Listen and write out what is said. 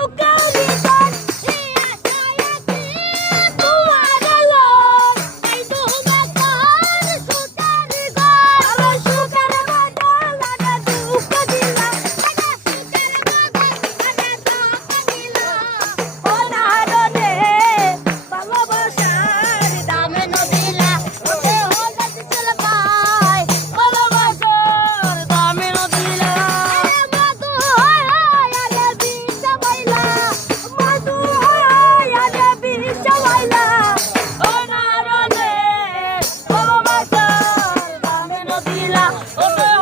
Okay. 어,